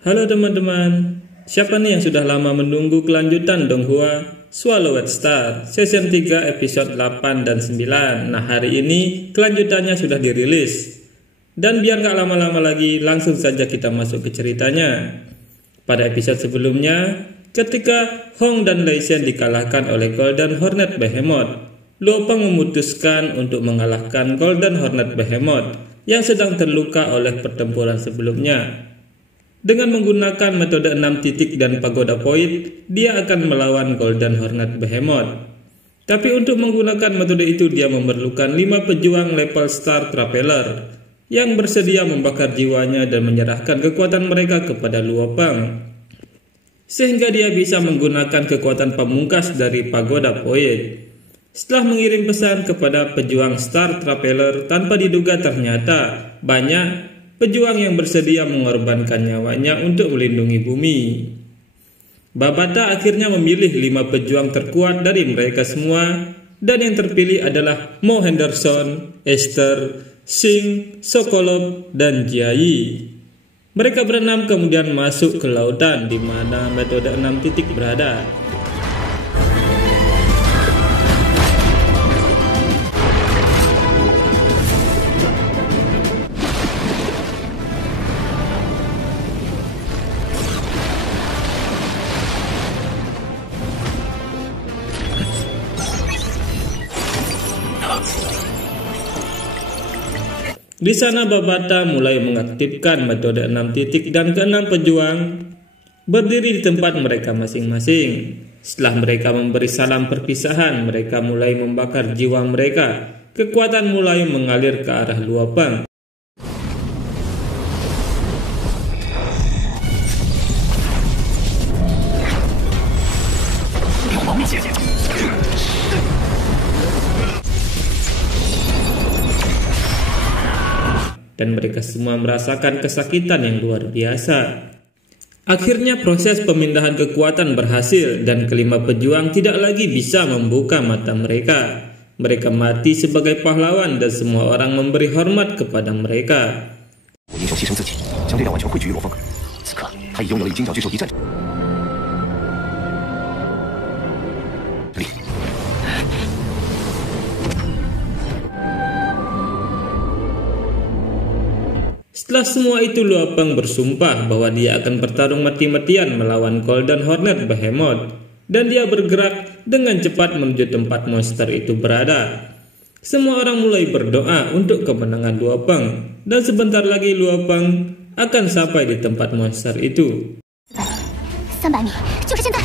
Halo teman-teman, siapa nih yang sudah lama menunggu kelanjutan Donghua Swallowed Star Season 3 episode 8 dan 9. Nah, hari ini kelanjutannya sudah dirilis. Dan biar gak lama-lama lagi, langsung saja kita masuk ke ceritanya. Pada episode sebelumnya, ketika Hong dan Lei Shen dikalahkan oleh Golden Hornet Behemoth, Luo Peng memutuskan untuk mengalahkan Golden Hornet Behemoth yang sedang terluka oleh pertempuran sebelumnya. Dengan menggunakan metode 6 titik dan Pagoda Point, dia akan melawan Golden Hornet Behemoth. Tapi untuk menggunakan metode itu, dia memerlukan 5 pejuang level Star Traveler yang bersedia membakar jiwanya dan menyerahkan kekuatan mereka kepada Luo Peng, sehingga dia bisa menggunakan kekuatan pamungkas dari Pagoda Point. Setelah mengirim pesan kepada pejuang Star Traveler, tanpa diduga ternyata banyak pejuang yang bersedia mengorbankan nyawanya untuk melindungi bumi. Babata akhirnya memilih 5 pejuang terkuat dari mereka semua, dan yang terpilih adalah Mo Henderson, Esther, Sing, Sokolov, dan Jiayi. Mereka berenam kemudian masuk ke lautan di mana metode 6 titik berada. Di sana Babata mulai mengaktifkan metode 6 titik dan ke-6 pejuang berdiri di tempat mereka masing-masing. Setelah mereka memberi salam perpisahan, mereka mulai membakar jiwa mereka. Kekuatan mulai mengalir ke arah Luo Peng. Dan mereka semua merasakan kesakitan yang luar biasa. Akhirnya proses pemindahan kekuatan berhasil dan kelima pejuang tidak lagi bisa membuka mata mereka. Mereka mati sebagai pahlawan dan semua orang memberi hormat kepada mereka. Setelah semua itu, Luo Peng bersumpah bahwa dia akan bertarung mati-matian melawan Golden Hornet Behemoth, dan dia bergerak dengan cepat menuju tempat monster itu berada. Semua orang mulai berdoa untuk kemenangan Luo Peng, dan sebentar lagi Luo Peng akan sampai di tempat monster itu. 300米，就是现在。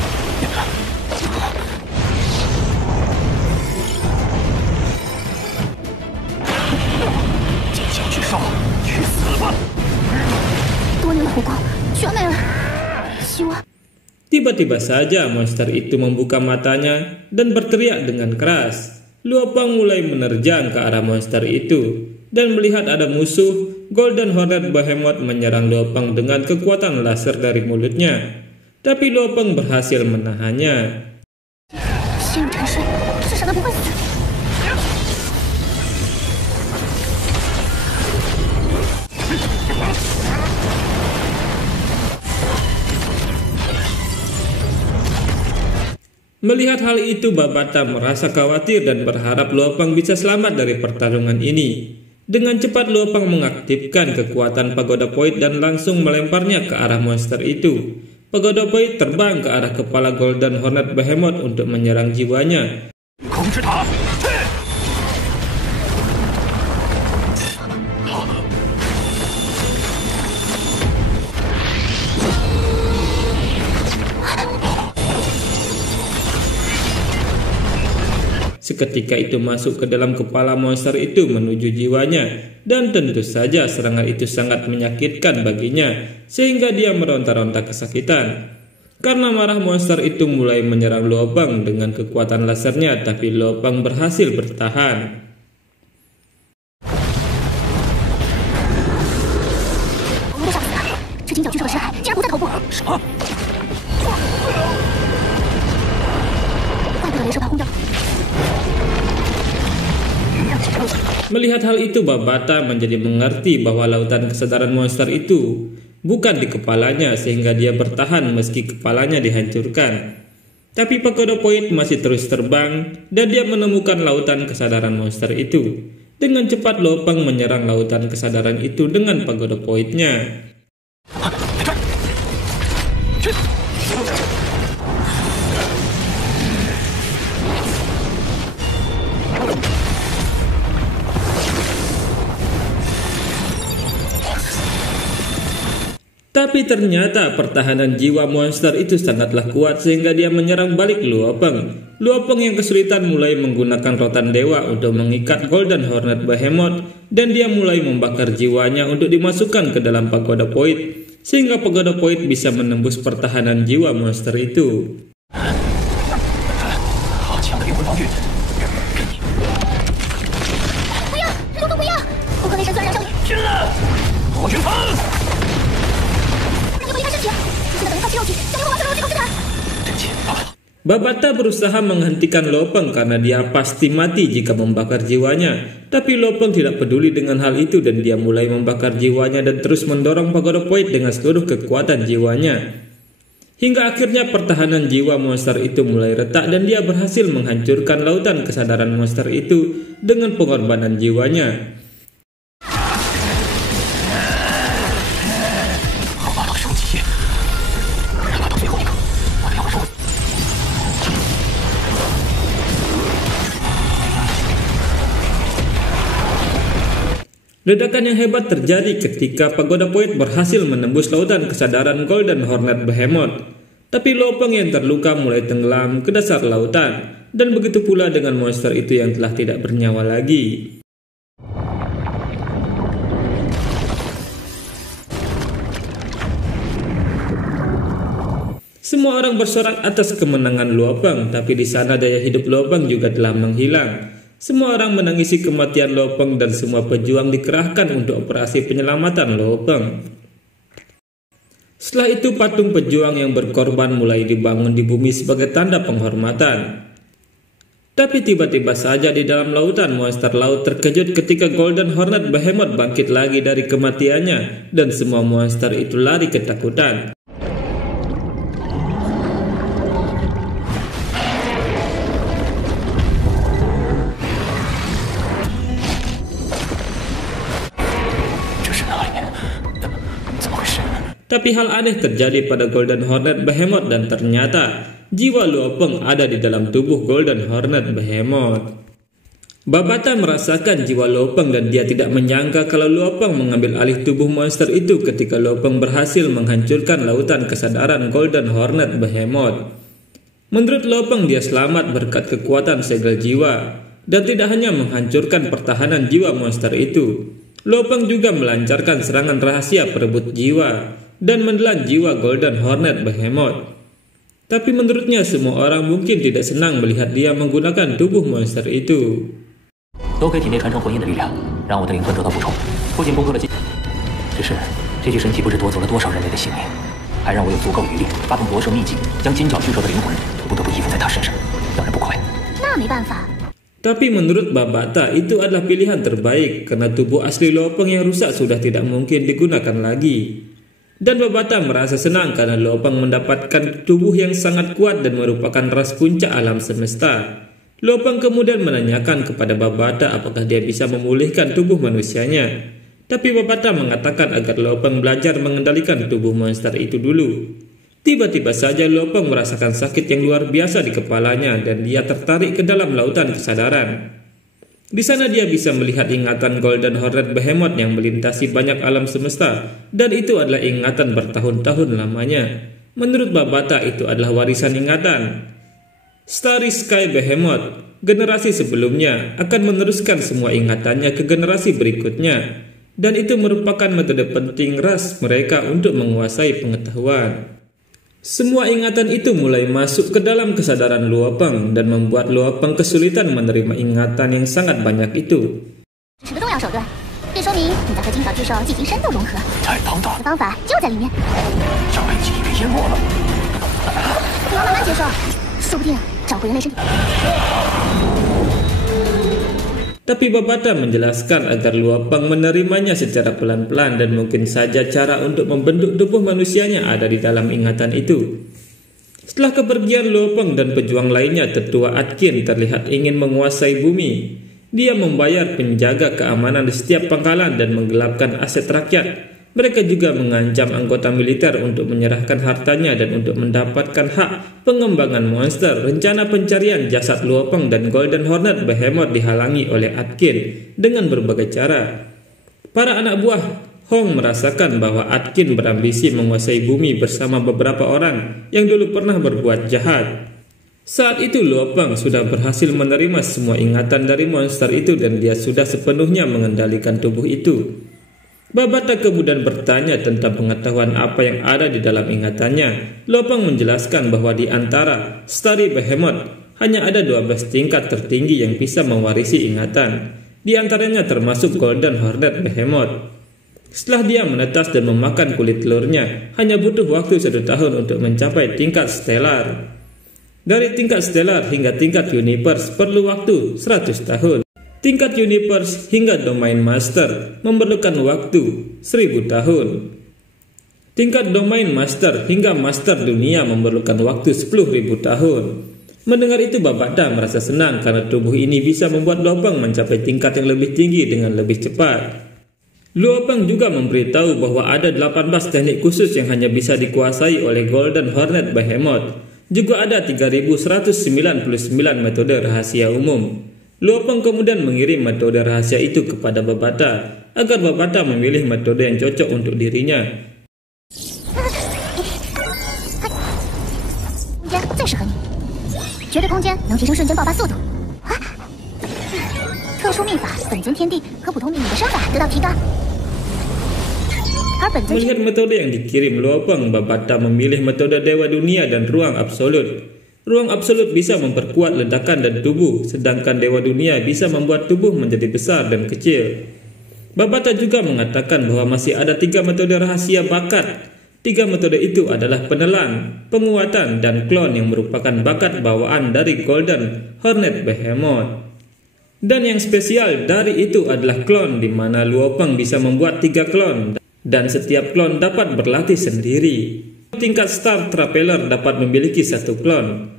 Tiba-tiba saja monster itu membuka matanya dan berteriak dengan keras. Luo Peng mulai menerjang ke arah monster itu dan melihat ada musuh. Golden Hornet Behemoth menyerang Luo Peng dengan kekuatan laser dari mulutnya, tapi Luo Peng berhasil menahannya. Melihat hal itu, Babata merasa khawatir dan berharap Luo Peng bisa selamat dari pertarungan ini. Dengan cepat Luo Peng mengaktifkan kekuatan Pagoda Point dan langsung melemparnya ke arah monster itu. Pagoda Point terbang ke arah kepala Golden Hornet Behemoth untuk menyerang jiwanya. Seketika itu masuk ke dalam kepala monster itu menuju jiwanya, dan tentu saja serangan itu sangat menyakitkan baginya sehingga dia meronta-ronta kesakitan. Karena marah, monster itu mulai menyerang Luo Peng dengan kekuatan lasernya, tapi Luo Peng berhasil bertahan. Melihat hal itu, Babata menjadi mengerti bahwa lautan kesadaran monster itu bukan di kepalanya, sehingga dia bertahan meski kepalanya dihancurkan. Tapi Pagoda Point masih terus terbang dan dia menemukan lautan kesadaran monster itu. Dengan cepat Lo Peng menyerang lautan kesadaran itu dengan Pagoda Point-nya. Tapi ternyata pertahanan jiwa monster itu sangatlah kuat sehingga dia menyerang balik Luo Peng. Luo Peng yang kesulitan mulai menggunakan rotan dewa untuk mengikat Golden Hornet Behemoth dan dia mulai membakar jiwanya untuk dimasukkan ke dalam Pagoda Point sehingga Pagoda Point bisa menembus pertahanan jiwa monster itu. Babata berusaha menghentikan Lo Peng karena dia pasti mati jika membakar jiwanya. Tapi Lo Peng tidak peduli dengan hal itu dan dia mulai membakar jiwanya dan terus mendorong Pagoda Point dengan seluruh kekuatan jiwanya. Hingga akhirnya pertahanan jiwa monster itu mulai retak dan dia berhasil menghancurkan lautan kesadaran monster itu dengan pengorbanan jiwanya. Ledakan yang hebat terjadi ketika Pagoda Point berhasil menembus lautan kesadaran Golden Hornet Behemoth. Tapi Lo Peng yang terluka mulai tenggelam ke dasar lautan, dan begitu pula dengan monster itu yang telah tidak bernyawa lagi. Semua orang bersorak atas kemenangan Luo Peng, tapi di sana daya hidup Luo Peng juga telah menghilang. Semua orang menangisi kematian Luo Peng dan semua pejuang dikerahkan untuk operasi penyelamatan Luo Peng. Setelah itu patung pejuang yang berkorban mulai dibangun di bumi sebagai tanda penghormatan. Tapi tiba-tiba saja di dalam lautan monster laut terkejut ketika Golden Hornet Behemoth bangkit lagi dari kematiannya dan semua monster itu lari ketakutan. Tapi hal aneh terjadi pada Golden Hornet Behemoth dan ternyata jiwa Luo Peng ada di dalam tubuh Golden Hornet Behemoth. Babata merasakan jiwa Luo Peng dan dia tidak menyangka kalau Luo Peng mengambil alih tubuh monster itu ketika Luo Peng berhasil menghancurkan lautan kesadaran Golden Hornet Behemoth. Menurut Luo Peng dia selamat berkat kekuatan segel jiwa dan tidak hanya menghancurkan pertahanan jiwa monster itu. Luo Peng juga melancarkan serangan rahasia perebut jiwa dan menelan jiwa Golden Hornet Behemoth. Tapi menurutnya semua orang mungkin tidak senang melihat dia menggunakan tubuh monster itu. Tapi menurut Babata itu adalah pilihan terbaik karena tubuh asli Luo Peng yang rusak sudah tidak mungkin digunakan lagi. Dan Babata merasa senang karena Luo Peng mendapatkan tubuh yang sangat kuat dan merupakan ras puncak alam semesta. Luo Peng kemudian menanyakan kepada Babata apakah dia bisa memulihkan tubuh manusianya. Tapi Babata mengatakan agar Luo Peng belajar mengendalikan tubuh monster itu dulu. Tiba-tiba saja Luo Peng merasakan sakit yang luar biasa di kepalanya dan dia tertarik ke dalam lautan kesadaran. Di sana dia bisa melihat ingatan Golden Hornet Behemoth yang melintasi banyak alam semesta dan itu adalah ingatan bertahun-tahun lamanya. Menurut Babata itu adalah warisan ingatan. Starry Sky Behemoth, generasi sebelumnya, akan meneruskan semua ingatannya ke generasi berikutnya dan itu merupakan metode penting ras mereka untuk menguasai pengetahuan. Semua ingatan itu mulai masuk ke dalam kesadaran Luo Peng dan membuat Luo Peng kesulitan menerima ingatan yang sangat banyak itu. Tapi Babata menjelaskan agar Luo Peng menerimanya secara pelan-pelan dan mungkin saja cara untuk membentuk tubuh manusianya ada di dalam ingatan itu. Setelah kepergian Luo Peng dan pejuang lainnya, tetua Atkin terlihat ingin menguasai bumi. Dia membayar penjaga keamanan di setiap pangkalan dan menggelapkan aset rakyat. Mereka juga mengancam anggota militer untuk menyerahkan hartanya dan untuk mendapatkan hak pengembangan monster. Rencana pencarian jasad Luo Peng dan Golden Hornet Behemoth dihalangi oleh Atkin dengan berbagai cara. Para anak buah Hong merasakan bahwa Atkin berambisi menguasai bumi bersama beberapa orang yang dulu pernah berbuat jahat. Saat itu Luo Peng sudah berhasil menerima semua ingatan dari monster itu dan dia sudah sepenuhnya mengendalikan tubuh itu. Babata kemudian bertanya tentang pengetahuan apa yang ada di dalam ingatannya. Luo Peng menjelaskan bahwa di antara Starry Behemoth hanya ada 12 tingkat tertinggi yang bisa mewarisi ingatan. Di antaranya termasuk Golden Hornet Behemoth. Setelah dia menetas dan memakan kulit telurnya, hanya butuh waktu 1 tahun untuk mencapai tingkat stellar. Dari tingkat stellar hingga tingkat universe perlu waktu 100 tahun. Tingkat universe hingga domain master memerlukan waktu 1000 tahun. Tingkat domain master hingga master dunia memerlukan waktu 10.000 tahun. Mendengar itu Babata merasa senang karena tubuh ini bisa membuat Luo Peng mencapai tingkat yang lebih tinggi dengan lebih cepat. Luo Peng juga memberitahu bahwa ada 18 teknik khusus yang hanya bisa dikuasai oleh Golden Hornet Behemoth. Juga ada 3199 metode rahasia umum. Luo Peng kemudian mengirim metode rahasia itu kepada Babata agar Babata memilih metode yang cocok untuk dirinya. 最适合你，绝对空间能提升瞬间爆发速度。特殊秘法本尊天地和普通秘密的身法得到提高。 Melihat metode yang dikirim Luo Peng, Babata memilih metode Dewa Dunia dan Ruang Absolut. Ruang Absolut bisa memperkuat ledakan dan tubuh, sedangkan Dewa Dunia bisa membuat tubuh menjadi besar dan kecil. Babata juga mengatakan bahwa masih ada 3 metode rahasia bakat. 3 metode itu adalah penelan, penguatan, dan klon yang merupakan bakat bawaan dari Golden Hornet Behemoth. Dan yang spesial dari itu adalah klon, di mana Luo Peng bisa membuat 3 klon. Dan setiap klon dapat berlatih sendiri. Tingkat Star Trapeler dapat memiliki 1 klon.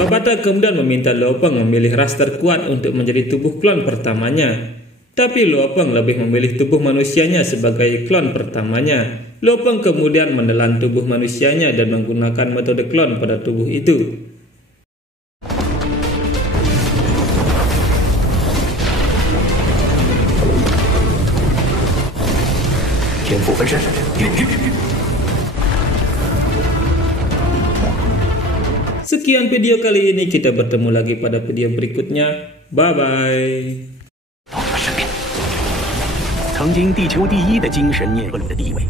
Babata kemudian meminta Luo Peng memilih ras terkuat untuk menjadi tubuh klon pertamanya. Tapi Luo Peng lebih memilih tubuh manusianya sebagai klon pertamanya. Luo Peng kemudian menelan tubuh manusianya dan menggunakan metode klon pada tubuh itu. Sekian video kali ini, kita bertemu lagi pada video berikutnya. Bye-bye. 曾经地球第一的精神念格鲁的地位